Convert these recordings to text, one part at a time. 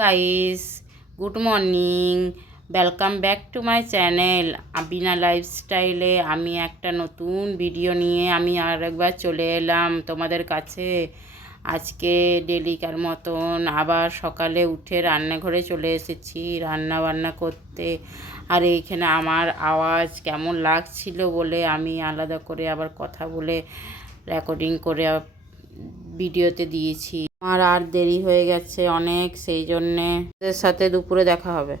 Guys, good morning. Welcome back to my channel Abina লাইফস্টাইলে। আমি একটা নতুন ভিডিও নিয়ে আমি আরেকবার চলে এলাম তোমাদের কাছে। আজকে ডেলিকার মতন আবার সকালে উঠে রান্নাঘরে চলে এসেছি রান্না বান্না করতে। আর এইখানে আমার আওয়াজ কেমন লাগছিল বলে আমি আলাদা করে আবার কথা বলে রেকর্ডিং করে ভিডিওতে দিয়েছি। আমার আর দেরি হয়ে গেছে অনেক, সেই জন্যে ওদের সাথে দুপুরে দেখা হবে।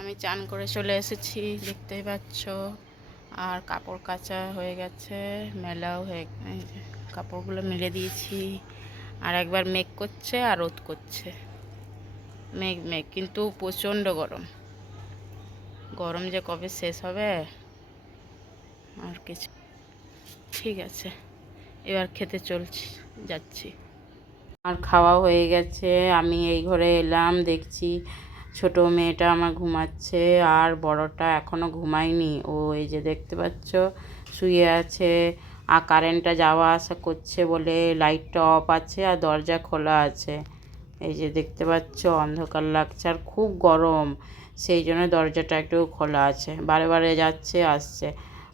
আমি চান করে চলে এসেছি, দেখতেই পাচ্ছ। আর কাপড় কাচা হয়ে গেছে, মেলাও হয়ে কাপড়গুলো মেলে দিয়েছি। আর একবার মেঘ করছে আর রোদ করছে, মেঘ মেঘ, কিন্তু প্রচণ্ড গরম। গরম যে কবে শেষ হবে আর কিছু। ঠিক আছে, এবার খেতে যাচ্ছি। আর খাওয়া হয়ে গেছে, আমি এই ঘরে এলাম, দেখছি ছোট মেয়েটা আমার ঘুমাচ্ছে আর বড়টা এখনো ঘুমায়নি। ও এই যে দেখতে পাচ্ছ শুয়ে আছে। আর কারেন্টটা যাওয়া আসা করছে বলে লাইটটা অফ আছে আর দরজা খোলা আছে। এই যে দেখতে পাচ্ছ অন্ধকার লাগছে আর খুব গরম, সেই জন্য দরজাটা একটু খোলা আছে, বারে বারে যাচ্ছে আসছে।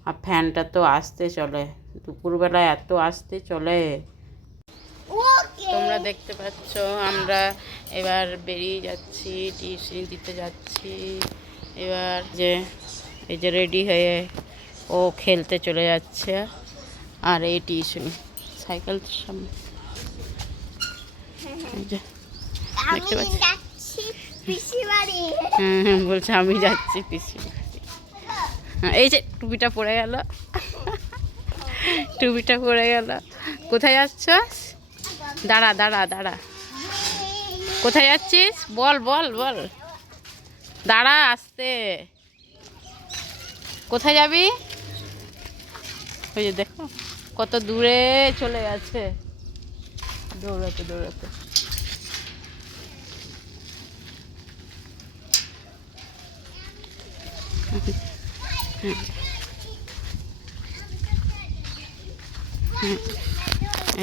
আর ফ্যানটা তো আসতে চলে, দুপুরবেলা এত আসতে চলে। তোমরা দেখতে পাচ্ছ আমরা এবার বেরিয়ে যাচ্ছি, টিউশন দিতে যাচ্ছি। এবার এই যে রেডি হয়ে ও খেলতে চলে যাচ্ছে। আর এই টিউশন সাইকেল সামনে দেখতে পাচ্ছি। বলছে আমি যাচ্ছি পিসি বাড়ি। এই যে টুপিটা পড়ে গেল, টুপিটা পড়ে গেল। কোথায় যাচ্ছ? দাঁড়া দাঁড়া দাঁড়া, কোথায় যাচ্ছিস বল বল বল, দাঁড়া আসতে। কোথায় যাবি? ওই যে দেখো কত দূরে চলে গেছে দৌড়াতে দৌড়াতে।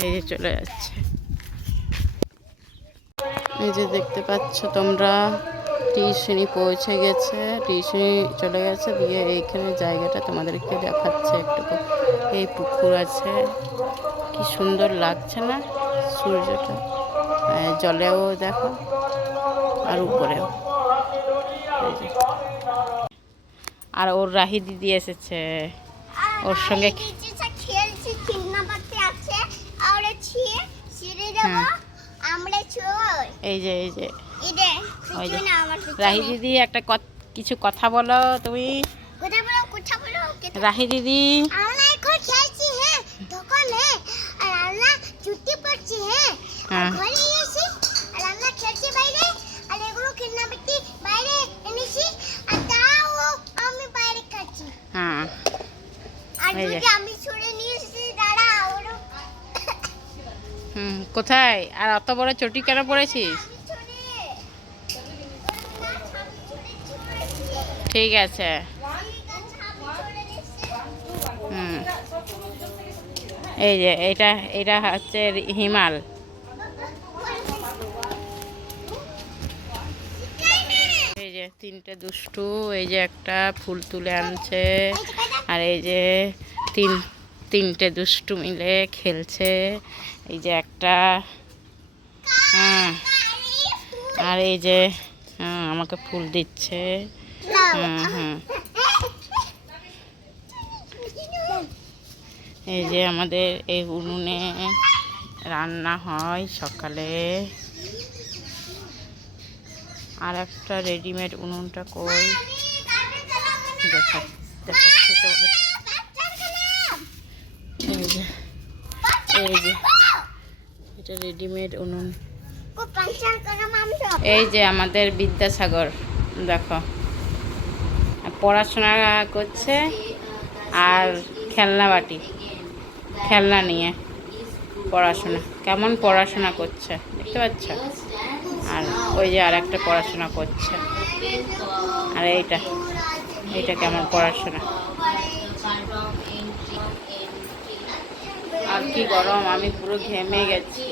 এই যে চলে যাচ্ছে। এই যে দেখতে পাচ্ছ তোমরা টিউশনি পৌঁছে গেছে, টিউশনি চলে গেছে দিয়ে এইখানে জায়গাটা তোমাদেরকে দেখাচ্ছে একটু। এই পুকুর আছে, কি সুন্দর লাগছে না সূর্যটা, জলেও দেখো আর উপরেও। আর ওর রাহি দিদি এসেছে, ওর সঙ্গে এই যে রাহি দিদি একটা কিছু কথা বলো তুমি। রাহি দিদি কোথায়? আর অত বড় চটি কেন পড়েছিস? ঠিক আছে। এই যে এটা হচ্ছে হিমাল। এই যে তিনটে দুষ্টু, এই যে একটা ফুল তুলে আনছে, আর এই যে তিনটে দুষ্টু মিলে খেলছে। এই যে একটা আর এই যে আমাকে ফুল দিচ্ছে। এই যে আমাদের এই উনুনে রান্না হয় সকালে। আর একটা রেডিমেড উনুনটা কই দেখাচ্ছি তো। এই যে এটা রেডিমেড উনুন। এই যে আমাদের বিদ্যাসাগর দেখো পড়াশোনা করছে আর খেলনা নিয়ে পড়াশোনা, কেমন পড়াশোনা করছে দেখতে পাচ্ছ। আর ওই যে আর একটা পড়াশোনা করছে। আর এইটা কেমন পড়াশোনা। আর কি গরম, আমি পুরো ঘেমে গেছি।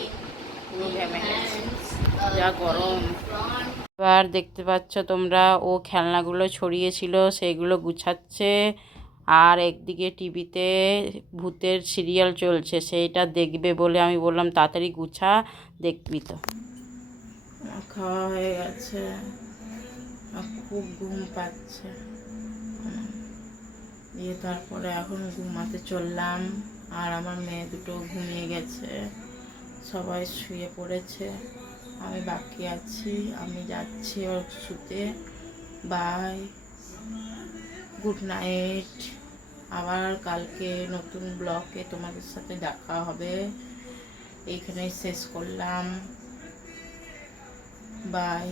যা গরম। এবার দেখতে পাচ্ছ তোমরা, ও খেলনাগুলো ছড়িয়েছিল সেগুলো গুছাচ্ছে, আর একদিকে টিভিতে ভূতের সিরিয়াল চলছে, সেইটা দেখবে বলে আমি বললাম তাড়াতাড়ি গুছা, দেখবি তো। খাওয়া হয়ে গেছে, খুব ঘুম পাচ্ছে, দিয়ে তারপরে এখন ঘুমাতে চললাম। আর আমার মেয়ে দুটো ঘুমিয়ে গেছে, সবাই শুয়ে পড়েছে, আমি বাকি আছি। আমি যাচ্ছি ওর শুতে। Bye, good night. আবার কালকে নতুন ব্লগে তোমাদের সাথে দেখা হবে। এইখানেই শেষ করলাম। বাই।